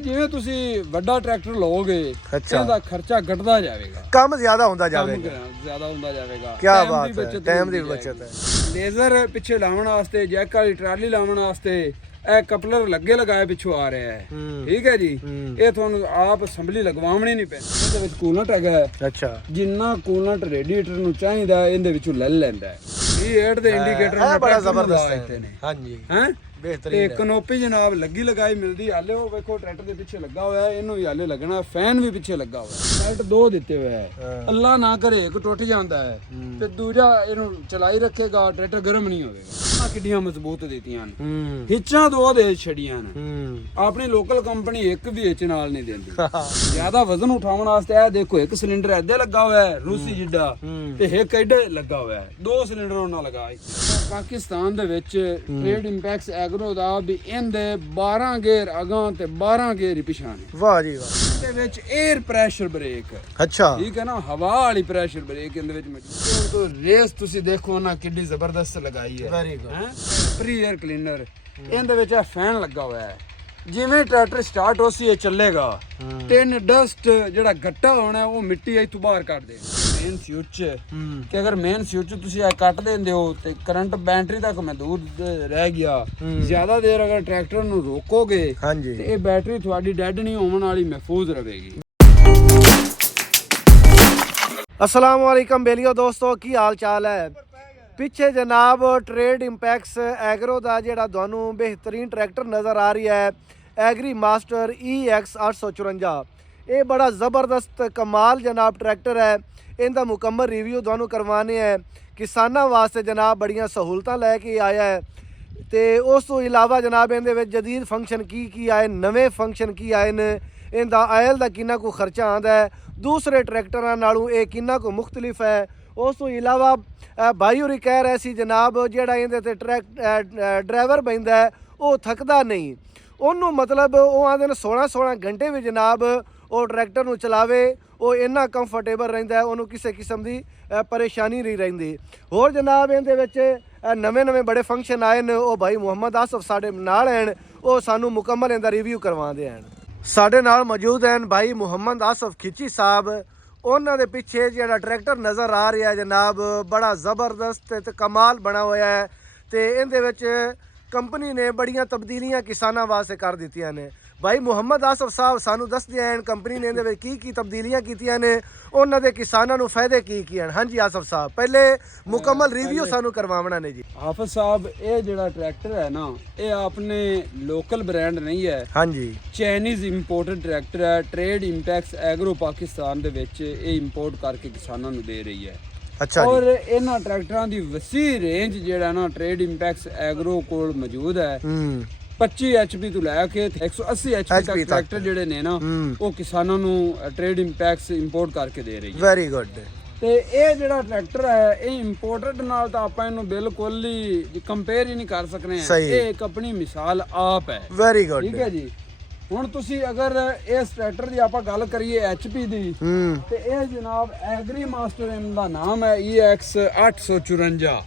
ਜਿਵੇਂ ਤੁਸੀਂ ਵੱਡਾ ਟਰੈਕਟਰ ਲਓਗੇ ਇਹਦਾ ਖਰਚਾ ਘਟਦਾ ਜਾਵੇਗਾ, ਕੰਮ ਜ਼ਿਆਦਾ ਹੁੰਦਾ ਜਾਵੇਗਾ, ਜ਼ਿਆਦਾ ਹੁੰਦਾ ਜਾਵੇਗਾ। ਕੀ ਬਾਤ ਹੈ, ਟਾਈਮ ਦੀ ਬਚਤ ਹੈ। ਲੇਜ਼ਰ ਪਿੱਛੇ ਲਾਉਣ ਵਾਸਤੇ, ਜੈਕ ਵਾਲੀ ਟਰਾਲੀ ਲਾਉਣ ਵਾਸਤੇ ਇਹ ਕਪਲਰ ਲੱਗੇ ਲਗਾਏ ਪਿੱਛੋਂ ਆ ਰਿਹਾ ਹੈ। ਠੀਕ ਹੈ ਜੀ, ਇਹ ਤੁਹਾਨੂੰ ਆਪ ਅਸੈਂਬਲੀ ਲਗਵਾਉਣੀ ਨਹੀਂ ਪੈਂਦੀ। ਇਹਦੇ ਵਿੱਚ ਕੂਲੈਂਟ ਹੈਗਾ। ਅੱਛਾ, ਜਿੰਨਾ ਕੂਲੈਂਟ ਰੇਡੀਏਟਰ ਨੂੰ ਚਾਹੀਦਾ ਇਹਦੇ ਵਿੱਚੋਂ ਲੈ ਲੈਂਦਾ ਹੈ। ਇਹ ਦੇ ਇੰਡੀਕੇਟਰ ਨੇ ਬੜਾ ਜ਼ਬਰਦਸਤ ਹੈ। ਹਾਂਜੀ ਹੈ ਬਿਹਤਰੀਨ। ਤੇ ਕਨੋਪੀ ਜਨਾਬ ਲੱਗੀ ਲਗਾਈ ਮਿਲਦੀ। ਹਾਲੇ ਉਹ ਵੇਖੋ ਟਰੈਕਟਰ ਦੇ ਪਿੱਛੇ ਲੱਗਾ ਹੋਇਆ, ਇਹਨੂੰ ਵੀ ਹਾਲੇ ਲੱਗਣਾ। ਫੈਨ ਵੀ ਪਿੱਛੇ ਲੱਗਾ ਹੋਇਆ। ਲਾਈਟ 2 ਦਿੱਤੇ ਹੋਇਆ ਹੈ। ਅੱਲਾ ਨਾ ਕਰੇ ਇੱਕ ਟੁੱਟ ਜਾਂਦਾ ਹੈ ਤੇ ਦੂਜਾ ਇਹਨੂੰ ਚਲਾਈ ਰੱਖੇਗਾ, ਟਰੈਕਟਰ ਗਰਮ ਨਹੀਂ ਹੋਵੇਗਾ। ਕਿੱਡੀਆਂ ਮਜ਼ਬੂਤ ਦਿੱਤੀਆਂ ਨੇ, ਹਿੱਚਾਂ 2 ਦੇ ਛੜੀਆਂ ਨੇ। ਆਪਣੀ ਲੋਕਲ ਕੰਪਨੀ ਇੱਕ ਵੀ ਹਿੱਚ ਨਾਲ ਨਹੀਂ ਦਿੰਦੀ। ਜ਼ਿਆਦਾ ਵਜ਼ਨ ਉਠਾਉਣ ਵਾਸਤੇ ਇਹ ਦੇਖੋ, ਇੱਕ ਸਿਲੰਡਰ ਇੱਧੇ ਲੱਗਾ ਹੋਇਆ ਹੈ ਰੂਸੀ ਜਿੱਡਾ, ਤੇ ਇੱਕ ਇੱਧੇ ਲੱਗਾ ਹੋਇਆ ਹੈ। 2 ਸਿਲੰਡਰ ਉਹਨਾਂ ਲਗਾ। ਪਾਕਿਸਤਾਨ ਦੇ ਵਿੱਚ ਟ੍ਰੇਡ ਇੰਪੈਕਸ ਐਗਰੋ ਦਾ ਵੀ ਇਹਦੇ 12 ਗੇਅਰ ਅਗਾਂ ਤੇ 12 ਗੇਅਰ ਪਿਛਾਂ ਨੇ। ਵਾਹ ਜੀ ਵਾਹ। ਇਹਦੇ ਵਿੱਚ 에ਅਰ ਪ੍ਰੈਸ਼ਰ ਬ੍ਰੇਕ। ਅੱਛਾ, ਠੀਕ ਹੈ ਨਾ, ਹਵਾ ਵਾਲੀ ਪ੍ਰੈਸ਼ਰ ਬ੍ਰੇਕ ਇਹਦੇ ਵਿੱਚ ਮੌਜੂਦ। ਤੋਂ ਰੇਸ ਤੁਸੀਂ ਦੇਖੋ ਨਾ ਕਿੱਡੀ ਜ਼ਬਰਦਸਤ ਲਗਾਈ ਹੈ। Very good. Pre air cleaner ਇਹਦੇ ਵਿੱਚ ਆ ਫੈਨ ਲੱਗਾ ਹੋਇਆ ਹੈ। ਜਿਵੇਂ ਟਰੈਕਟਰ ਸਟਾਰਟ ਹੋਸੀ ਇਹ ਚੱਲੇਗਾ, ਟਿਨ ਡਸਟ ਜਿਹੜਾ ਗੱਟਾ ਹੋਣਾ ਉਹ ਮਿੱਟੀ ਇੱਥੋਂ ਬਾਹਰ ਕੱਢ ਦੇ। ਮੇਨ ਸਵਿਚ ਤੇ ਅਗਰ ਮੇਨ ਸਵਿਚ ਤੁਸੀਂ ਇਹ ਕੱਟ ਦਿੰਦੇ ਹੋ ਤੇ ਕਰੰਟ ਬੈਟਰੀ ਤੱਕ ਮਹਿਦੂਦ ਰਹਿ ਗਿਆ। ਜ਼ਿਆਦਾ ਦੇਰ ਅਗਰ ਟਰੈਕਟਰ ਨੂੰ ਰੋਕੋਗੇ ਤੇ ਇਹ ਬੈਟਰੀ ਤੁਹਾਡੀ ਡੈਡ ਨਹੀਂ ਹੋਣ ਵਾਲੀ, ਮਹਿਫੂਜ਼ ਰਹੇਗੀ। अस्सलाम वालेकुम बेलियो दोस्तों, की हाल चाल है। पिछे जनाब ट्रेड इंपैक्स एग्रो का जोड़ा थानू बेहतरीन ट्रैक्टर नज़र आ रही है, एग्री मास्टर EX 854। ये बड़ा ज़बरदस्त कमाल जनाब ट्रैक्टर है। इनका मुकम्मल रिव्यू थानू करवाने हैं। किसानों वास्ते जनाब बड़ियां सहूलतां लैके आया है। तो उस तो इलावा जनाब इहदे विच जदीद फंक्शन की आए, नवे फंक्शन की आए ने, इनका आयल का किन्ना को खर्चा आता है, दूसरे ट्रैक्टरां नालों ये किन्ना को मुख्तलिफ है। उस तो इलावा भाई होरी कह रहे सी जनाब जिहड़ा इहदे ते ड्राइवर बहिंदा है वो थकदा नहीं। उन्होंने मतलब वो आंदे ने 16 घंटे भी जनाब वो ट्रैक्टर नूं चलावे, वो इन्ना कंफर्टेबल रहिंदा है, उन्होंने किसी किस्म की परेशानी नहीं रहिंदी। होर जनाब इहदे विच नवे बड़े फंक्शन आए ने। वो भाई मुहम्मद आसफ साडे नाल हैं, वो सानू मुकम्मल इहदा रिव्यू करवाते हैं। साडे नाल मौजूद हैं भाई मुहम्मद आसफ खिची साहब। उन्होंने दे पिछे जिहड़ा ट्रैक्टर नज़र आ रहा है जनाब बड़ा ज़बरदस्त ते कमाल बना हुआ है। तो इहदे विच कंपनी ने बड़ियां तब्दीलियां किसानां वास्ते कर दित्तियां ने। भाई मुहम्मद आसफ साहब सानू दसदे हैं कंपनी ने इहदे विच की तब्दीलियां कीतियां ने, उन्हां दे किसानां नू फायदे की हैं। हाँ जी आसफ साहब, पहले मुकम्मल रिव्यू सानू करवावना ने जी। हाफिज साहब ये जिहड़ा ट्रैक्टर है ना, ये अपने लोकल ब्रांड नहीं है। हाँ जी, चाइनीज इंपोर्टेड ट्रैक्टर है। ट्रेड इंपैक्स एग्रो पाकिस्तान दे विच ये इंपोर्ट करके किसानां नू दे रही है। अच्छा, और इन्हां ट्रैक्टरां दी वसी रेंज जिहड़ा ना ट्रेड इंपैक्स एग्रो कोल मौजूद है। 25 HP ਤੋਂ ਲੈ ਕੇ 180 HP ਤੱਕ ਟਰੈਕਟਰ ਜਿਹੜੇ ਨੇ ਨਾ ਉਹ ਕਿਸਾਨਾਂ ਨੂੰ ਟ੍ਰੇਡ ਇੰਪੈਕਸ ਇੰਪੋਰਟ ਕਰਕੇ ਦੇ ਰਹੀ ਹੈ। Very good. ਤੇ ਇਹ ਜਿਹੜਾ ਟਰੈਕਟਰ ਹੈ ਇਹ ਇੰਪੋਰਟਡ ਨਾਲ ਤਾਂ ਆਪਾਂ ਇਹਨੂੰ ਬਿਲਕੁਲ ਹੀ ਕੰਪੇਅਰ ਹੀ ਨਹੀਂ ਕਰ ਸਕਨੇ। ਇਹ ਇੱਕ ਆਪਣੀ ਮਿਸਾਲ ਆਪ ਹੈ। Very good. ਠੀਕ ਹੈ ਜੀ। ਹੁਣ ਤੁਸੀਂ ਅਗਰ ਇਸ ਟਰੈਕਟਰ ਦੀ ਆਪਾਂ ਗੱਲ ਕਰੀਏ HP ਦੀ, ਤੇ ਇਹ ਜਨਾਬ ਐਗਰੀ ਮਾਸਟਰ ਦਾ ਨਾਮ ਹੈ EX 854।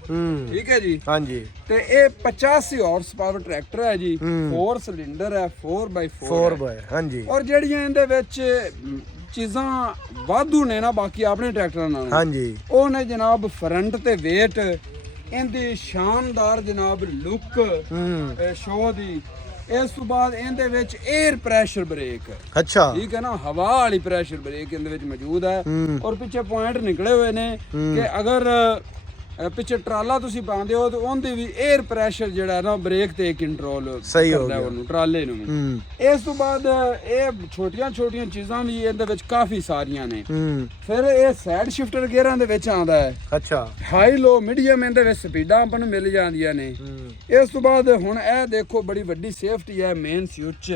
ਠੀਕ ਹੈ ਜੀ। ਹਾਂਜੀ। ਤੇ ਇਹ 85 ਹਾਰਸ ਪਾਵਰ ਟਰੈਕਟਰ ਹੈ ਜੀ। 4 ਸਿਲੰਡਰ ਹੈ, 4x4। ਹਾਂਜੀ। ਔਰ ਜਿਹੜੀਆਂ ਇਹਦੇ ਵਿੱਚ ਚੀਜ਼ਾਂ ਵਾਧੂ ਨੇ ਨਾ ਬਾਕੀ ਆਪਣੇ ਟਰੈਕਟਰਾਂ ਨਾਲ, ਹਾਂਜੀ, ਉਹ ਨੇ ਜਨਾਬ ਫਰੰਟ ਤੇ ਵੇਟ, ਇਹਦੀ ਸ਼ਾਨਦਾਰ ਜਨਾਬ ਲੁੱਕ ਸ਼ੋ ਦੀ। ਇਸ ਤੋਂ ਬਾਅਦ ਇਹਦੇ ਵਿੱਚ 에ਅਰ ਪ੍ਰੈਸ਼ਰ ਬ੍ਰੇਕ। ਅੱਛਾ, ਠੀਕ ਹੈ ਨਾ, ਹਵਾ ਵਾਲੀ ਪ੍ਰੈਸ਼ਰ ਬ੍ਰੇਕ ਇਹਦੇ ਵਿੱਚ ਮੌਜੂਦ ਹੈ। ਔਰ ਪਿੱਛੇ ਪੁਆਇੰਟ ਨਿਕਲੇ ਹੋਏ ਨੇ ਕਿ ਅਗਰ ਪਿੱਛੇ ਟਰਾਲਾ ਤੁਸੀਂ ਪਾਉਂਦੇ ਹੋ ਤਾਂ ਉਹਦੀ ਵੀ 에ਅਰ ਪ੍ਰੈਸ਼ਰ ਜਿਹੜਾ ਨਾ ਬ੍ਰੇਕ ਤੇ ਕੰਟਰੋਲ ਕਰਦਾ ਉਹਨੂੰ, ਟਰਾਲੇ ਨੂੰ ਵੀ। ਇਸ ਤੋਂ ਬਾਅਦ ਇਹ ਛੋਟੀਆਂ ਚੀਜ਼ਾਂ ਵੀ ਇਹਦੇ ਵਿੱਚ ਕਾਫੀ ਸਾਰੀਆਂ ਨੇ। ਫਿਰ ਇਹ ਸਾਈਡ ਸ਼ਿਫਟਰ ਗੇਅਰਾਂ ਦੇ ਵਿੱਚ ਆਉਂਦਾ ਹੈ। ਅੱਛਾ, ਹਾਈ ਲੋ ਮੀਡੀਅਮ ਇਹਦੇ ਵਿੱਚ ਸਪੀਡਾਂ ਆਪਾਂ ਨੂੰ ਮਿਲ ਜਾਂਦੀਆਂ ਨੇ। ਇਸ ਤੋਂ ਬਾਅਦ ਹੁਣ ਇਹ ਦੇਖੋ ਬੜੀ ਵੱਡੀ ਸੇਫਟੀ ਹੈ ਮੇਨ ਸਵਿਚ,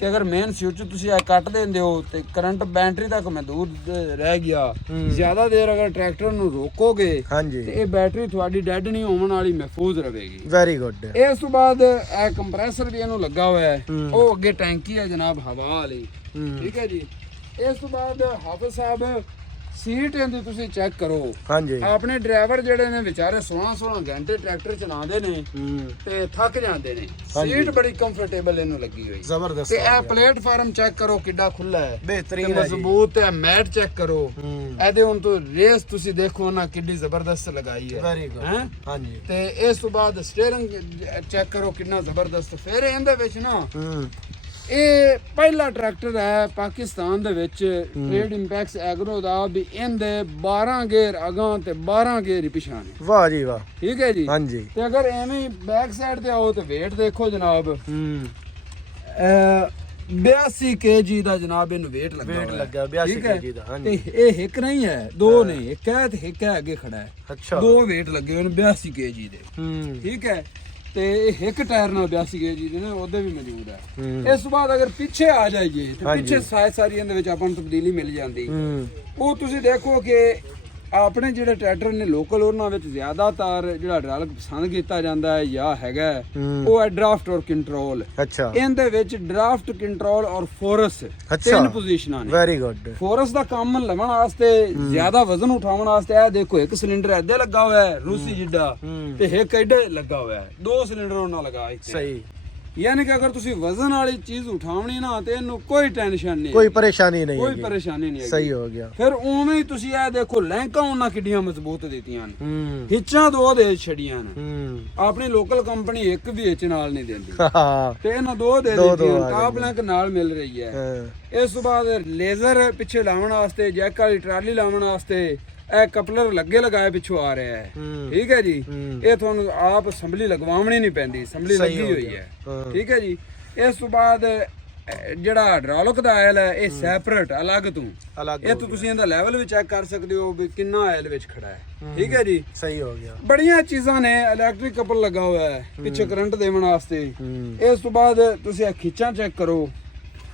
ਕਿ ਅਗਰ ਮੇਨ ਸਵਿਚ ਤੁਸੀਂ ਇਹ ਕੱਟ ਦਿੰਦੇ ਹੋ ਤੇ ਕਰੰਟ ਬੈਟਰੀ ਤੱਕ ਮਹਿਦੂਦ ਰਹਿ ਗਿਆ। ਜ਼ਿਆਦਾ ਦੇਰ ਅਗਰ ਟਰੈਕਟਰ ਨੂੰ ਰੋਕੋਗੇ ਤੇ बैटरी थोड़ी डेड नहीं होने वाली, महफूज रहेगी। Very good. इस तो बाद कंप्रेसर भी इन्हों लगा हुआ है, वो अगे टैंकी है जनाब हवा वाली। ठीक है जी। इस तो बाद हाफिज साहब ਸੀਟ ਇਹਦੀ ਤੁਸੀਂ ਚੈੱਕ ਕਰੋ। ਹਾਂਜੀ ਆਪਣੇ ਡਰਾਈਵਰ ਜਿਹੜੇ ਨੇ ਵਿਚਾਰੇ 16 ਘੰਟੇ ਟਰੈਕਟਰ ਚਲਾਉਂਦੇ ਨੇ ਤੇ ਥੱਕ ਜਾਂਦੇ ਨੇ। ਸੀਟ ਬੜੀ ਕੰਫਰਟੇਬਲ ਇਹਨੂੰ ਲੱਗੀ ਹੋਈ, ਜ਼ਬਰਦਸਤ। ਤੇ ਇਹ ਪਲੇਟਫਾਰਮ ਚੈੱਕ ਕਰੋ ਕਿੱਡਾ ਖੁੱਲਾ ਹੈ, ਬਿਹਤਰੀਨ ਮਜ਼ਬੂਤ ਹੈ। ਮੈਟ ਚੈੱਕ ਕਰੋ ਇਹਦੇ, ਹੁਣ ਤੋਂ ਰੇਸ ਤੁਸੀਂ ਦੇਖੋ ਨਾ ਕਿੱਡੀ ਜ਼ਬਰਦਸਤ ਲਗਾਈ ਹੈ। Very good. ਹਾਂਜੀ ਤੇ ਇਸ ਤੋਂ ਬਾਅਦ ਸਟੀਅਰਿੰਗ ਚੈੱਕ ਕਰੋ ਕਿੰਨਾ ਜ਼ਬਰਦਸਤ। ਫਿਰ ਇਹਦੇ ਵਿੱਚ ਨਾ ਇਹ ਪਹਿਲਾ ਟਰੈਕਟਰ ਹੈ ਪਾਕਿਸਤਾਨ ਦੇ ਵਿੱਚ ਟ੍ਰੇਡ ਇੰਪੈਕਸ ਐਗਰੋ ਦਾ ਵੀ ਇਹਦੇ 12 ਗੇਅਰ ਅਗਾਂ ਤੇ 12 ਗੇਅਰ ਪਿਛਾਂ ਨੇ। ਵਾਹ ਜੀ ਵਾਹ। ਠੀਕ ਹੈ ਜੀ। ਹਾਂਜੀ ਤੇ ਅਗਰ ਐਵੇਂ ਬੈਕ ਸਾਈਡ ਤੇ ਆਓ ਤੇ weight ਦੇਖੋ ਜਨਾਬ, 82 kg ਦਾ ਜਨਾਬ ਇਹਨੂੰ weight ਲੱਗਾ 82 kg ਦਾ। ਤੇ ਇਹ ਇੱਕ ਨਹੀਂ ਹੈ, ਦੋ ਨੇ, ਇੱਕ ਹੈ ਤੇ ਇੱਕ ਹੈ ਅੱਗੇ ਖੜਾ ਹੈ। ਅੱਛਾ, ਦੋ weight ਲੱਗੇ ਹੋਏ ਨੇ 82 kg ਦੇ। ਠੀਕ ਹੈ। ਤੇ ਇਹ ਇੱਕ ਟਾਇਰ ਨਾਲ 82 kg ਦੇ ਨੇ, ਉਹਦੇ ਵੀ ਮੌਜੂਦ ਹੈ। ਇਸ ਤੋਂ ਬਾਅਦ ਅਗਰ ਪਿੱਛੇ ਆ ਜਾਈਏ ਤੇ ਪਿੱਛੇ ਸਾਰੀ ਇਹਦੇ ਵਿੱਚ ਆਪਾਂ ਨੂੰ ਤਬਦੀਲੀ ਮਿਲ ਜਾਂਦੀ। ਉਹ ਤੁਸੀਂ ਦੇਖੋ ਕਿ ਆਪਣੇ ਜਿਹੜੇ ਟਰੈਕਟਰ ਨੇ ਲੋਕਲ, ਉਹਨਾਂ ਵਿੱਚ ਜ਼ਿਆਦਾਤਰ ਜਿਹੜਾ ਹਾਈਡ੍ਰੋਲਿਕ ਪਸੰਦ ਕੀਤਾ ਜਾਂਦਾ ਹੈ ਜਾਂ ਹੈਗਾ ਉਹ ਹੈ ਡਰਾਫਟ ਔਰ ਕੰਟਰੋਲ। ਅੱਛਾ, ਇਹਦੇ ਵਿੱਚ ਡਰਾਫਟ, ਕੰਟਰੋਲ ਔਰ ਫੋਰਸ ਤਿੰਨ ਪੋਜੀਸ਼ਨਾਂ ਨੇ। Very good. ਫੋਰਸ ਦਾ ਕੰਮ ਲਵਣ ਵਾਸਤੇ, ਜ਼ਿਆਦਾ ਵਜ਼ਨ ਉਠਾਉਣ ਵਾਸਤੇ, ਇਹ ਦੇਖੋ ਇੱਕ ਸਿਲੰਡਰ ਇੱਥੇ ਲੱਗਾ ਹੋਇਆ ਹੈ ਰੂਸੀ ਜਿੱਡਾ, ਤੇ ਇੱਕ ਇੱਡੇ ਲੱਗਾ ਹੋਇਆ ਹੈ। ਦੋ ਸਿਲੰਡਰ ਉਹਨਾਂ ਲਗਾ ਇੱਥੇ। ਸਹੀ। ਯਾਨੀ ਕਿ ਅਗਰ ਤੁਸੀਂ ਵਜ਼ਨ ਵਾਲੀ ਚੀਜ਼ ਉਠਾਉਣੀ ਨਾ ਤੇ ਇਹਨੂੰ ਕੋਈ ਟੈਨਸ਼ਨ ਨਹੀਂ, ਕੋਈ ਪਰੇਸ਼ਾਨੀ ਨਹੀਂ, ਕੋਈ ਪਰੇਸ਼ਾਨੀ ਨਹੀਂ। ਸਹੀ ਹੋ ਗਿਆ। ਫਿਰ ਉਵੇਂ ਹੀ ਤੁਸੀਂ ਇਹ ਦੇਖੋ ਲੈਂਕਾਂ ਉਹਨਾਂ ਕਿੱਡੀਆਂ ਮਜ਼ਬੂਤ ਦਿੱਤੀਆਂ ਨੇ, ਹਿੱਚਾਂ ਦੋ ਦੇ ਛੜੀਆਂ ਨੇ। ਆਪਣੀ ਲੋਕਲ ਕੰਪਨੀ ਇੱਕ ਵੀ ਹਿੱਚ ਨਾਲ ਨਹੀਂ ਦਿੰਦੀ, ਤੇ ਇਹਨਾਂ ਦੋ ਦੇ ਦਿੱਤੀਆਂ, ਟਾਪ ਲੈਂਕ ਨਾਲ ਮਿਲ ਰਹੀ ਹੈ। ਇਸ ਤੋਂ ਬਾਅਦ ਲੇਜ਼ਰ ਪਿੱਛੇ ਲਾਉਣ ਵਾਸਤੇ, ਜੈਕ ਵਾਲੀ ਟਰਾਲੀ ਲਾਉਣ ਵਾਸਤੇ ਇਹ ਕਪਲਰ ਲੱਗੇ ਲਗਾਏ ਪਿੱਛੋਂ ਆ ਰਿਹਾ ਹੈ। ਠੀਕ ਹੈ ਜੀ। ਇਹ ਤੁਹਾਨੂੰ ਆਪ ਅਸੈਂਬਲੀ ਲਗਵਾਉਣੀ ਨਹੀਂ ਪੈਂਦੀ, ਅਸੈਂਬਲੀ ਲੱਗੀ ਹੋਈ ਹੈ। ਠੀਕ ਹੈ ਜੀ। ਇਸ ਤੋਂ ਬਾਅਦ ਜਿਹੜਾ ਹਾਈਡ੍ਰੋਲਿਕ ਦਾ ਆਇਲ ਹੈ ਇਹ ਸੈਪਰੇਟ ਅਲੱਗ ਤੋਂ, ਇਹ ਤੋਂ ਤੁਸੀਂ ਇਹਦਾ ਲੈਵਲ ਵੀ ਚੈੱਕ ਕਰ ਸਕਦੇ ਹੋ ਵੀ ਕਿੰਨਾ ਆਇਲ ਵਿੱਚ ਖੜਾ ਹੈ। ਠੀਕ ਹੈ ਜੀ। ਸਹੀ ਹੋ ਗਿਆ। ਬੜੀਆਂ ਚੀਜ਼ਾਂ ਨੇ। ਇਲੈਕਟ੍ਰਿਕ ਕਪਲ ਲੱਗਾ ਹੋਇਆ ਹੈ ਪਿੱਛੇ ਕਰੰਟ ਦੇਣ ਵਾਸਤੇ। ਇਸ ਤੋਂ ਬਾਅਦ ਤੁਸੀਂ ਇਹ ਖਿੱਚਾਂ ਚੈੱਕ ਕਰੋ।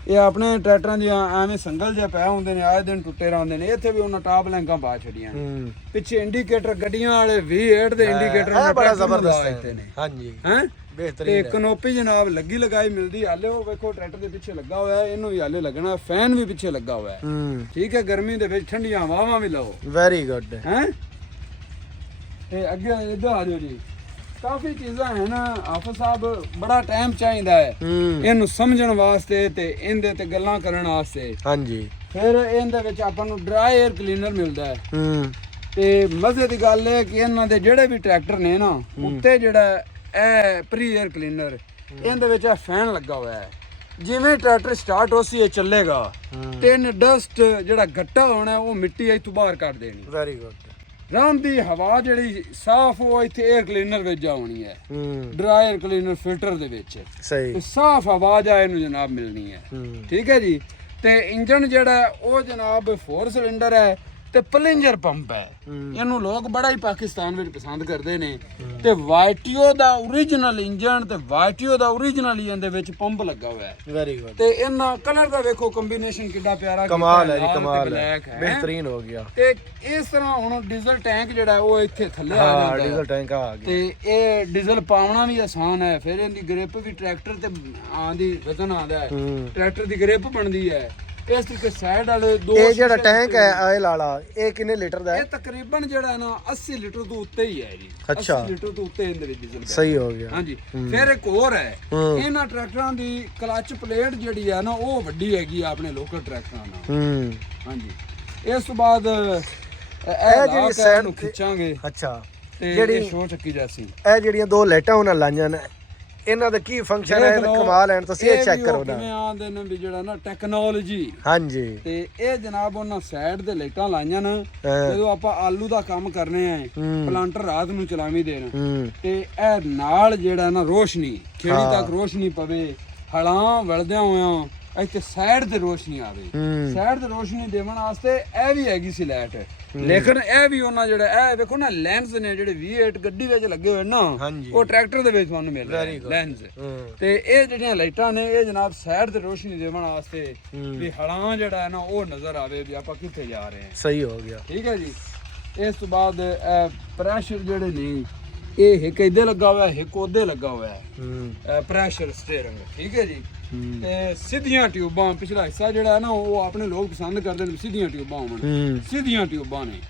ਇਹ ਆਪਣੇ ਟਰੈਕਟਰਾਂ ਦੀਆਂ ਐਵੇਂ ਸੰਗਲ ਜਿਹਾ ਪੈ ਹੁੰਦੇ ਨੇ, ਆਏ ਦਿਨ ਟੁੱਟੇ ਰਹਿੰਦੇ ਨੇ। ਇੱਥੇ ਵੀ ਉਹਨਾਂ ਟਾਪ ਲੈਂਕਾਂ ਪਾ ਛੱਡੀਆਂ ਨੇ। ਪਿੱਛੇ ਇੰਡੀਕੇਟਰ ਗੱਡੀਆਂ ਵਾਲੇ V8 ਦੇ ਇੰਡੀਕੇਟਰ ਬੜਾ ਜ਼ਬਰਦਸਤ ਨੇ। ਹਾਂਜੀ ਹੈ ਬਿਹਤਰੀਨ। ਤੇ ਕਨੋਪੀ ਜਨਾਬ ਲੱਗੀ ਲਗਾਈ ਮਿਲਦੀ। ਹਾਲੇ ਉਹ ਵੇਖੋ ਟਰੈਕਟਰ ਦੇ ਪਿੱਛੇ ਲੱਗਾ ਹੋਇਆ, ਇਹਨੂੰ ਵੀ ਹਾਲੇ ਲੱਗਣਾ। ਫੈਨ ਵੀ ਪਿੱਛੇ ਲੱਗਾ ਹੋਇਆ ਹੈ। ਠੀਕ ਹੈ। ਗਰਮੀ ਦੇ ਵਿੱਚ ਠੰਡੀਆਂ ਹਵਾਵਾਂ ਵੀ ਲਓ। Very good. ਹੈ ਤੇ ਅੱਗੇ ਇੱਧਰ ਆ ਜਾਓ ਜੀ। ਕਾਫੀ ਚੀਜ਼ਾਂ ਹਨ ਆਫਰ ਸਾਹਿਬ, ਬੜਾ ਟਾਈਮ ਚਾਹੀਦਾ ਹੈ ਇਹਨੂੰ ਸਮਝਣ ਵਾਸਤੇ ਤੇ ਇਹਦੇ ਤੇ ਗੱਲਾਂ ਕਰਨ ਵਾਸਤੇ। ਹਾਂਜੀ। ਫਿਰ ਇਹਦੇ ਵਿੱਚ ਆਪਾਂ ਨੂੰ ਡਰਾਈ 에ਅਰ ਕਲੀਨਰ ਮਿਲਦਾ ਹੈ। ਤੇ ਮਜ਼ੇ ਦੀ ਗੱਲ ਹੈ ਕਿ ਇਹਨਾਂ ਦੇ ਜਿਹੜੇ ਵੀ ਟਰੈਕਟਰ ਨੇ ਨਾ, ਉੱਤੇ ਜਿਹੜਾ ਇਹ ਪ੍ਰੀ 에ਅਰ ਕਲੀਨਰ, ਇਹਦੇ ਵਿੱਚ ਇਹ ਫੈਨ ਲੱਗਾ ਹੋਇਆ ਹੈ। ਜਿਵੇਂ ਟਰੈਕਟਰ ਸਟਾਰਟ ਹੋਸੀ ਇਹ ਚੱਲੇਗਾ ਤੇ ਇਹਨੇ ਡਸਟ ਜਿਹੜਾ ਗੱਟਾ ਹੋਣਾ ਉਹ ਮਿੱਟੀ ਇੱਥੋਂ ਬਾਹਰ ਕੱਢ ਦੇਣੀ। Very good. ਰਹਿੰਦੀ ਹਵਾ ਜਿਹੜੀ ਸਾਫ਼ ਉਹ ਇੱਥੇ 에ਅਰ ਕਲੀਨਰ ਵਿੱਚ ਆਉਣੀ ਹੈ, ਡਰਾਈ 에ਅਰ ਕਲੀਨਰ ਫਿਲਟਰ ਦੇ ਵਿੱਚ। ਸਹੀ। ਸਾਫ਼ ਆਵਾਜ਼ ਆ ਇਹਨੂੰ ਜਨਾਬ ਮਿਲਣੀ ਹੈ। ਠੀਕ ਹੈ ਜੀ। ਤੇ ਇੰਜਨ ਜਿਹੜਾ ਉਹ ਜਨਾਬ 4 ਸਿਲੰਡਰ ਹੈ ਤੇ ਪਲੰਜਰ ਪੰਪ ਹੈ। ਇਹਨੂੰ ਲੋਕ ਬੜਾ ਹੀ ਪਾਕਿਸਤਾਨ ਵਿੱਚ ਪਸੰਦ ਕਰਦੇ ਨੇ। ਤੇ ਵਾਈਟੀਓ ਦਾ ਓਰੀਜਨਲ ਇੰਜਨ ਤੇ ਵਾਈਟੀਓ ਦਾ ਓਰੀਜਨਲ ਹੀ ਇਹਦੇ ਵਿੱਚ ਪੰਪ ਲੱਗਾ ਹੋਇਆ ਹੈ। Very good. ਤੇ ਇਹਨਾਂ ਕਲਰ ਦਾ ਵੇਖੋ ਕੰਬੀਨੇਸ਼ਨ ਕਿੱਡਾ ਪਿਆਰਾ, ਕਮਾਲ ਹੈ ਜੀ, ਕਮਾਲ ਹੈ, ਬਿਹਤਰੀਨ ਹੋ ਗਿਆ। ਤੇ ਇਸ ਤਰ੍ਹਾਂ ਹੁਣ ਡੀਜ਼ਲ ਟੈਂਕ ਜਿਹੜਾ ਉਹ ਇੱਥੇ ਥੱਲੇ ਆ ਜਾਂਦਾ ਹੈ। ਡੀਜ਼ਲ ਟੈਂਕ ਆ ਗਿਆ। ਤੇ ਇਹ ਡੀਜ਼ਲ ਪਾਉਣਾ ਵੀ ਆਸਾਨ ਹੈ। ਫਿਰ ਇਹਦੀ ਗ੍ਰਿਪ ਵੀ ਟਰੈਕਟਰ ਤੇ ਆਂਦੀ ਵਜ਼ਨ ਆਂਦਾ ਹੈ, ਟਰੈਕਟਰ ਦੀ ਗ੍ਰਿਪ ਬਣਦੀ ਹੈ। ਇਸ ਤਰੀਕੇ ਸਾਈਡ ਵਾਲੇ ਦੋ, ਇਹ ਜਿਹੜਾ ਟੈਂਕ ਹੈ ਆਇਲ ਵਾਲਾ, ਇਹ ਕਿੰਨੇ ਲੀਟਰ ਦਾ ਹੈ? ਇਹ ਤਕਰੀਬਨ ਜਿਹੜਾ ਨਾ 80 ਲੀਟਰ ਤੋਂ ਉੱਤੇ ਹੀ ਹੈ ਜੀ। ਅੱਛਾ। 80 ਲੀਟਰ ਤੋਂ ਉੱਤੇ ਇਹਦੇ ਵਿੱਚ ਡੀਜ਼ਲ। ਸਹੀ ਹੋ ਗਿਆ। ਹਾਂਜੀ। ਫਿਰ ਇੱਕ ਹੋਰ ਹੈ, ਇਹਨਾਂ ਟਰੈਕਟਰਾਂ ਦੀ ਕਲਚ ਪਲੇਟ ਜਿਹੜੀ ਹੈ ਨਾ ਉਹ ਵੱਡੀ ਹੈਗੀ ਆਪਣੇ ਲੋਕਲ ਟਰੈਕਟਰਾਂ ਨਾਲ। ਹਾਂਜੀ। ਇਸ ਤੋਂ ਬਾਅਦ ਇਹ ਜਿਹੜੀ ਸਾਈਡ ਨੂੰ ਖਿੱਚਾਂਗੇ। ਅੱਛਾ। ਤੇ ਜਿਹੜੀ ਸ਼ੋ ਚੱਕੀ ਜੈਸੀ ਇਹ ਜਿਹੜੀਆਂ ਦੋ ਲਾਈਟਾਂ ਉਹਨਾਂ ਲਾਈਆਂ ਨੇ, ਇਹਨਾਂ ਦਾ ਕੀ ਫੰਕਸ਼ਨ ਹੈ? ਕਮਾਲ ਹੈ। ਤੁਸੀਂ ਇਹ ਚੈੱਕ ਕਰੋ ਨਾ। ਕਿਵੇਂ ਆਂਦੇ ਨੇ ਵੀ ਜਿਹੜਾ ਨਾ ਟੈਕਨੋਲੋਜੀ। ਹਾਂਜੀ। ਤੇ ਇਹ ਜਨਾਬ ਉਹਨਾਂ ਸਾਈਡ ਤੇ ਲਾਈਟਾਂ ਲਾਈਆਂ ਨੇ। ਜਦੋਂ ਆਪਾਂ ਆਲੂ ਦਾ ਕੰਮ ਕਰਨੇ ਆ, ਪਲਾਂਟਰ ਰਾਤ ਨੂੰ ਚਲਾਵੀ ਦੇਣ, ਤੇ ਇਹ ਨਾਲ ਜਿਹੜਾ ਨਾ ਰੋਸ਼ਨੀ ਖੇੜੀ ਤੱਕ ਰੋਸ਼ਨੀ ਪਵੇ, ਹਲਾਂ ਵਲਦਿਆਂ ਹੋਇਆਂ ਇੱਥੇ ਸਾਈਡ ਤੇ ਰੋਸ਼ਨੀ ਆਵੇ। ਸਾਈਡ ਤੇ ਰੋਸ਼ਨੀ ਦੇਣ ਵਾਸਤੇ ਇਹ ਵੀ ਹੈਗੀ ਸੀ ਲਾਈਟ। ਲੇਕਿਨ ਇਹ ਵੀ ਉਹਨਾਂ ਜਿਹੜਾ ਇਹ ਵੇਖੋ ਨਾ ਲੈਂਸ ਨੇ ਜਿਹੜੇ V8 ਗੱਡੀ ਵਿੱਚ ਲੱਗੇ ਹੋਏ ਨਾ, ਉਹ ਟਰੈਕਟਰ ਦੇ ਵਿੱਚ ਤੁਹਾਨੂੰ ਮਿਲ ਰਿਹਾ ਲੈਂਸ। ਤੇ ਇਹ ਜਿਹੜੀਆਂ ਲਾਈਟਾਂ ਨੇ ਇਹ ਜਨਾਬ ਸਾਈਡ ਤੇ ਰੋਸ਼ਨੀ ਦੇਣ ਵਾਸਤੇ ਵੀ ਹਲਾਂ ਜਿਹੜਾ ਹੈ ਨਾ ਉਹ ਨਜ਼ਰ ਆਵੇ ਵੀ ਆਪਾਂ ਕਿੱਥੇ ਜਾ ਰਹੇ ਹਾਂ। ਸਹੀ ਹੋ ਗਿਆ। ਠੀਕ ਹੈ ਜੀ। ਇਸ ਤੋਂ ਬਾਅਦ ਪ੍ਰੈਸ਼ਰ ਜਿਹੜੇ ਨੇ ਇਹ ਇੱਕ ਇੱਧੇ ਲੱਗਾ ਹੋਇਆ, ਇੱਕ ਉਹਦੇ ਲੱਗਾ ਹੋਇਆ ਹੈ ਪ੍ਰੈਸ਼ਰ ਸਟੀਅਰਿੰਗ। ਠੀਕ ਹੈ ਜੀ। ਤੇ ਸਿੱਧੀਆਂ ਟਿਊਬਾਂ, ਪਿਛਲਾ ਹਿੱਸਾ ਜਿਹੜਾ ਹੈ ਨਾ ਉਹ ਆਪਣੇ ਲੋਕ ਪਸੰਦ ਕਰਦੇ ਨੇ ਸਿੱਧੀਆਂ ਟਿਊਬਾਂ ਹੋਣ, ਸਿੱਧੀਆਂ ਟਿਊਬਾਂ ਨੇ।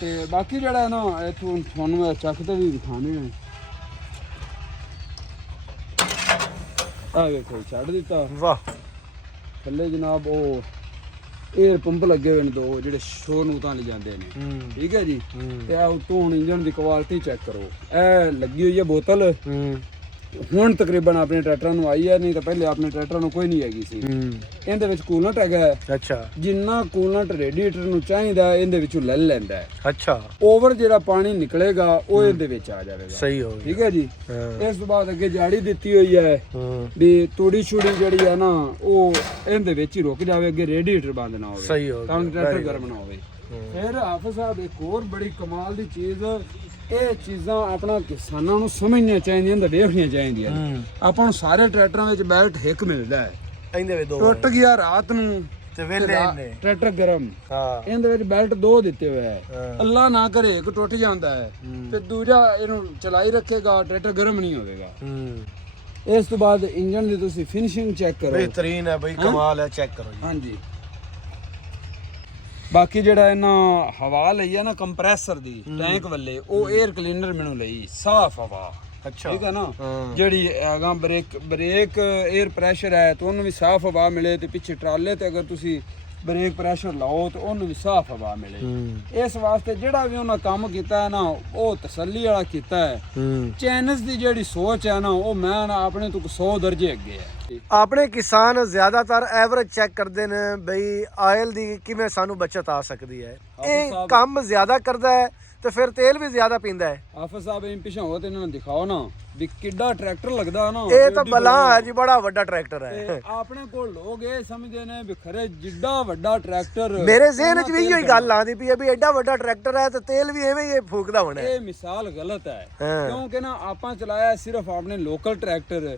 ਤੇ ਬਾਕੀ ਜਿਹੜਾ ਹੈ ਨਾ ਇਥੋਂ ਤੁਹਾਨੂੰ ਚੱਕ ਤੇ ਵੀ ਦਿਖਾਣੇ ਆ। ਆ ਵੇਖੋ ਛੱਡ ਦਿੱਤਾ। ਵਾਹ। ਥੱਲੇ ਜਨਾਬ ਉਹ 에ਅਰ ਪੰਪ ਲੱਗੇ ਹੋਏ ਨੇ ਦੋ, ਜਿਹੜੇ ਸ਼ੋਰ ਨੂੰ ਤਾਂ ਲੈ ਜਾਂਦੇ ਨੇ। ਠੀਕ ਹੈ ਜੀ। ਤੇ ਆ ਉਤੋਂ ਹੁਣ ਇੰਜਨ ਦੀ ਕੁਆਲਿਟੀ ਚੈੱਕ ਕਰੋ। ਇਹ ਲੱਗੀ ਹੋਈ ਹੈ ਬੋਤਲ, ਹੁਣ ਤਕਰੀਬਨ ਆਪਣੇ ਟਰੈਕਟਰਾਂ ਨੂੰ ਆਈ ਹੈ, ਨਹੀਂ ਤਾਂ ਪਹਿਲੇ ਆਪਣੇ ਟਰੈਕਟਰਾਂ ਨੂੰ ਕੋਈ ਨਹੀਂ ਹੈਗੀ ਸੀ। ਇਹਦੇ ਵਿੱਚ ਕੂਲੈਂਟ ਹੈਗਾ। ਅੱਛਾ। ਜਿੰਨਾ ਕੂਲੈਂਟ ਰੇਡੀਏਟਰ ਨੂੰ ਚਾਹੀਦਾ ਇਹਦੇ ਵਿੱਚੋਂ ਲੈ ਲੈਂਦਾ ਹੈ। ਅੱਛਾ। ਓਵਰ ਜਿਹੜਾ ਪਾਣੀ ਨਿਕਲੇਗਾ ਉਹ ਇਹਦੇ ਵਿੱਚ ਆ ਜਾਵੇਗਾ। ਸਹੀ ਹੋ ਗਿਆ। ਠੀਕ ਹੈ ਜੀ। ਇਸ ਤੋਂ ਬਾਅਦ ਅੱਗੇ ਜਾੜੀ ਦਿੱਤੀ ਹੋਈ ਹੈ ਵੀ ਤੂੜੀ ਛੁੜੀ ਜਿਹੜੀ ਹੈ ਨਾ ਉਹ ਇਹਦੇ ਵਿੱਚ ਹੀ ਰੁਕ ਜਾਵੇ, ਅੱਗੇ ਰੇਡੀਏਟਰ ਬੰਦ ਨਾ ਹੋਵੇ। ਸਹੀ ਹੋ ਗਿਆ। ਤਾਂ ਟਰੈਕਟਰ ਗਰਮ ਨਾ ਹੋਵੇ। ਫਿਰ ਹਾਫਿਜ਼ ਸਾਹਿਬ ਇੱਕ ਹੋਰ ਬੜੀ ਕਮਾਲ ਦੀ ਚੀਜ਼, ਇਹ ਚੀਜ਼ਾਂ ਆਪਣਾ ਕਿਸਾਨਾਂ ਨੂੰ ਸਮਝਣੀਆਂ ਚਾਹੀਦੀਆਂ ਤੇ ਵੇਖਣੀਆਂ ਚਾਹੀਦੀਆਂ। ਆਪਾਂ ਨੂੰ ਸਾਰੇ ਟਰੈਕਟਰਾਂ ਵਿੱਚ ਬੈਲਟ ਹਿੱਕ ਮਿਲਦਾ ਹੈ, ਇਹਦੇ ਵਿੱਚ ਦੋ ਟੁੱਟ ਗਿਆ ਰਾਤ ਨੂੰ ਤੇ ਵੇਲੇ ਟਰੈਕਟਰ ਗਰਮ। ਇਹਦੇ ਵਿੱਚ ਬੈਲਟ ਦੋ ਦਿੱਤੇ ਹੋਏ ਹੈ, ਅੱਲਾ ਨਾ ਕਰੇ ਇੱਕ ਟੁੱਟ ਜਾਂਦਾ ਹੈ ਤੇ ਦੂਜਾ ਇਹਨੂੰ ਚਲਾਈ ਰੱਖੇਗਾ, ਟਰੈਕਟਰ ਗਰਮ ਨਹੀਂ ਹੋਵੇਗਾ। ਇਸ ਤੋਂ ਬਾਅਦ ਇੰਜਨ ਦੀ ਤੁਸੀਂ ਫਿਨਿਸ਼ਿੰਗ ਚੈੱਕ ਕਰੋ, ਬਿਹਤਰੀਨ ਹੈ ਬਈ, ਕਮਾਲ ਹੈ, ਚੈੱਕ ਕਰੋ ਜੀ। ਹਾਂਜੀ। ਬਾਕੀ ਜਿਹੜਾ ਇਹਨਾਂ ਹਵਾ ਲਈ ਹੈ ਨਾ ਕੰਪਰੈਸਰ ਦੀ ਟੈਂਕ ਵੱਲੇ, ਉਹ 에ਅਰ ਕਲੀਨਰ ਮੈਨੂੰ ਲਈ, ਸਾਫ਼ ਹਵਾ। ਅੱਛਾ। ਠੀਕ ਹੈ ਨਾ। ਜਿਹੜੀ ਹੈਗਾ ਬ੍ਰੇਕ 에ਅਰ ਪ੍ਰੈਸ਼ਰ ਹੈ ਤੇ ਉਹਨੂੰ ਵੀ ਸਾਫ਼ ਹਵਾ ਮਿਲੇ, ਤੇ ਪਿੱਛੇ ਟਰਾਲੇ ਤੇ ਅਗਰ ਤੁਸੀਂ ਬ੍ਰੇਕ ਪ੍ਰੈਸ਼ਰ ਲਾਓ ਤੇ ਉਹਨੂੰ ਵੀ ਸਾਫ਼ ਹਵਾ ਮਿਲੇ। ਇਸ ਵਾਸਤੇ ਜਿਹੜਾ ਵੀ ਉਹਨਾਂ ਕੰਮ ਕੀਤਾ ਹੈ ਨਾ ਉਹ ਤਸੱਲੀ ਵਾਲਾ ਕੀਤਾ ਹੈ। ਚਾਈਨੀਜ਼ ਦੀ ਜਿਹੜੀ ਸੋਚ ਹੈ ਨਾ ਉਹ ਮੈਂ ਨਾ ਆਪਣੇ ਤੋਂ 100 ਦਰਜੇ ਅੱਗੇ ਹੈ। ਆਪਣੇ ਕਿਸਾਨ ਜ਼ਿਆਦਾਤਰ ਐਵਰੇਜ ਚੈੱਕ ਕਰਦੇ ਨੇ ਬਈ ਆਇਲ ਦੀ ਕਿਵੇਂ ਸਾਨੂੰ ਬਚਤ ਆ ਸਕਦੀ ਹੈ। ਇਹ ਕੰਮ ਜ਼ਿਆਦਾ ਕਰਦਾ ਹੈ ਤੇ ਫਿਰ ਤੇਲ ਵੀ ਜ਼ਿਆਦਾ ਪੀਂਦਾ ਹੈ। ਹਾਫਿਜ਼ ਸਾਹਿਬ ਇਹ ਪਿਛਾਂ ਹੋ ਤੇ ਇਹਨਾਂ ਨੂੰ ਦਿਖਾਓ ਨਾ ਵੀ ਕਿੱਡਾ ਟਰੈਕਟਰ ਲੱਗਦਾ ਨਾ। ਇਹ ਤਾਂ ਬਲਾ ਹੈ ਜੀ, ਬੜਾ ਵੱਡਾ ਟਰੈਕਟਰ ਹੈ। ਆਪਣੇ ਕੋਲ ਲੋਕ ਇਹ ਸਮਝਦੇ ਨੇ ਵੀ ਖਰੇ ਜਿੱਡਾ ਵੱਡਾ ਟਰੈਕਟਰ, ਮੇਰੇ ਜ਼ਿਹਨ 'ਚ ਵੀ ਇਹੀ ਗੱਲ ਆਉਂਦੀ ਪਈ ਹੈ ਵੀ ਐਡਾ ਵੱਡਾ ਟਰੈਕਟਰ ਹੈ ਤੇ ਤੇਲ ਵੀ ਐਵੇਂ ਹੀ ਫੂਕਦਾ ਹੋਣਾ। ਇਹ ਮਿਸਾਲ ਗਲਤ ਹੈ, ਕਿਉਂਕਿ ਨਾ ਆਪਾਂ ਚਲਾਇਆ ਸਿਰਫ ਆਪਣੇ ਲੋਕਲ ਟਰੈਕਟਰ,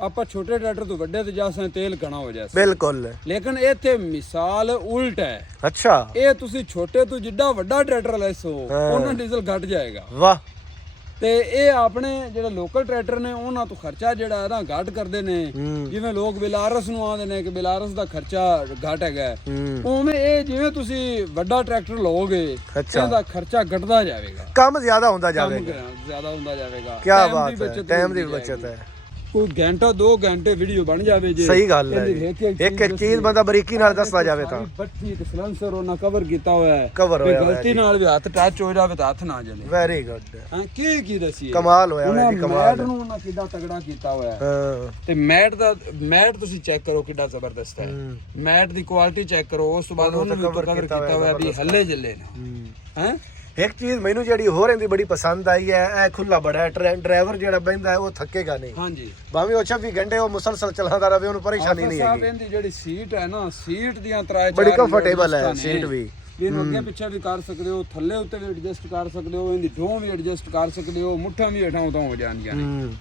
ਆਪਾਂ ਛੋਟੇ ਟਰੈਕਟਰ ਤੋਂ ਵੱਡੇ ਤੇ ਜਾ ਸਕਦੇ ਤੇਲ ਘਣਾ ਹੋ ਜਾਏ। ਬਿਲਕੁਲ। ਲੇਕਿਨ ਇੱਥੇ ਮਿਸਾਲ ਉਲਟ ਹੈ। ਅੱਛਾ। ਇਹ ਤੁਸੀਂ ਛੋਟੇ ਤੋਂ ਜਿੱਡਾ ਵੱਡਾ ਟਰੈਕਟਰ ਲੈਸੋ ਉਹਨਾਂ ਡੀਜ਼ਲ ਘਟ ਜਾਏਗਾ। ਵਾਹ। ਤੇ ਇਹ ਆਪਣੇ ਜਿਹੜੇ ਲੋਕਲ ਟਰੈਕਟਰ ਨੇ ਉਹਨਾਂ ਤੋਂ ਖਰਚਾ ਜਿਹੜਾ ਹੈ ਨਾ ਘੱਟ ਕਰਦੇ ਨੇ। ਜਿਵੇਂ ਲੋਕ ਬਿਲਾਰਸ ਨੂੰ ਆਉਂਦੇ ਨੇ ਕਿ ਬਿਲਾਰਸ ਦਾ ਖਰਚਾ ਘੱਟ ਹੈਗਾ, ਉਵੇਂ ਇਹ ਜਿਵੇਂ ਤੁਸੀਂ ਵੱਡਾ ਟਰੈਕਟਰ ਲਓਗੇ ਇਹਦਾ ਖਰਚਾ ਘਟਦਾ ਜਾਵੇਗਾ, ਕੰਮ ਜ਼ਿਆਦਾ ਹੁੰਦਾ ਜਾਵੇਗਾ। ਕੀ ਬਾਤ ਹੈ, ਟਾਈਮ ਦੀ ਬਚਤ ਹੈ। ਕੋਈ ਘੰਟਾ 2 ਘੰਟੇ ਵੀਡੀਓ ਬਣ ਜਾਵੇ ਜੇ। ਸਹੀ ਗੱਲ ਹੈ। ਇੱਕ ਇੱਕ ਚੀਜ਼ ਬੰਦਾ ਬਰੀਕੀ ਨਾਲ ਦੱਸਦਾ ਜਾਵੇ ਤਾਂ। ਬੱਠੀ ਤੇ ਸਲੈਂਸਰ ਉਹਨਾਂ ਕਵਰ ਕੀਤਾ ਹੋਇਆ ਹੈ, ਕਵਰ ਹੋਇਆ ਹੋਇਆ। ਗਲਤੀ ਨਾਲ ਵੀ ਹੱਥ ਟੱਚ ਹੋ ਜਾਵੇ ਤਾਂ ਹੱਥ ਨਾ ਜਲੇ। Very good. ਹਾਂ ਕੀ ਦੱਸੀਏ, ਕਮਾਲ ਹੋਇਆ ਹੋਇਆ ਜੀ, ਕਮਾਲ। ਮੈਟ ਨੂੰ ਉਹਨਾਂ ਕਿੱਦਾਂ ਤਗੜਾ ਕੀਤਾ ਹੋਇਆ ਹੈ। ਤੇ ਮੈਟ ਤੁਸੀਂ ਚੈੱਕ ਕਰੋ ਕਿੱਡਾ ਜ਼ਬਰਦਸਤ ਹੈ। ਮੈਟ ਦੀ ਕੁਆਲਿਟੀ ਚੈੱਕ ਕਰੋ। ਉਸ ਤੋਂ ਬਾਅਦ ਉਹਨੂੰ ਵੀ ਕਵਰ ਕੀਤਾ ਹੋਇਆ ਵੀ ਹੱਲੇ ਜਲੇ ਨੇ। ਹੈ ਇੱਕ ਚੀਜ਼ ਮੈਨੂੰ ਜਿਹੜੀ ਹੋਰ ਇਹਦੀ ਬੜੀ ਪਸੰਦ ਆਈ ਹੈ, ਇਹ ਖੁੱਲਾ ਬੜਾ ਹੈ। ਡਰਾਈਵਰ ਜਿਹੜਾ ਬਹਿੰਦਾ ਹੈ ਉਹ ਥੱਕੇਗਾ ਨਹੀਂ। ਹਾਂਜੀ। ਭਾਵੇਂ ਉਹ 26 ਘੰਟੇ ਉਹ ਮੁਸਲਸਲ ਚਲਾਉਂਦਾ ਰਹੇ, ਉਹਨੂੰ ਪਰੇਸ਼ਾਨੀ ਨਹੀਂ ਹੈਗੀ। ਇਹਦੀ ਜਿਹੜੀ ਸੀਟ ਹੈ ਨਾ, ਸੀਟ ਦੀਆਂ ਤਰਾਏ ਬੜੀ ਕੰਫਰਟੇਬਲ ਹੈ ਸੀਟ ਵੀ। ਇਹਨੂੰ ਅੱਗੇ ਪਿੱਛੇ ਵੀ ਕਰ ਸਕਦੇ ਹੋ, ਥੱਲੇ ਉੱਤੇ ਵੀ ਐਡਜਸਟ ਕਰ ਸਕਦੇ ਹੋ, ਇਹਦੀ ਡੋਂ ਵੀ ਐਡਜਸਟ ਕਰ ਸਕਦੇ ਹੋ, ਮੁੱਠਾਂ ਵੀ ਹੇਠਾਂ ਉਤਾਂ ਹੋ ਜਾਣਗੀਆਂ ਨੇ।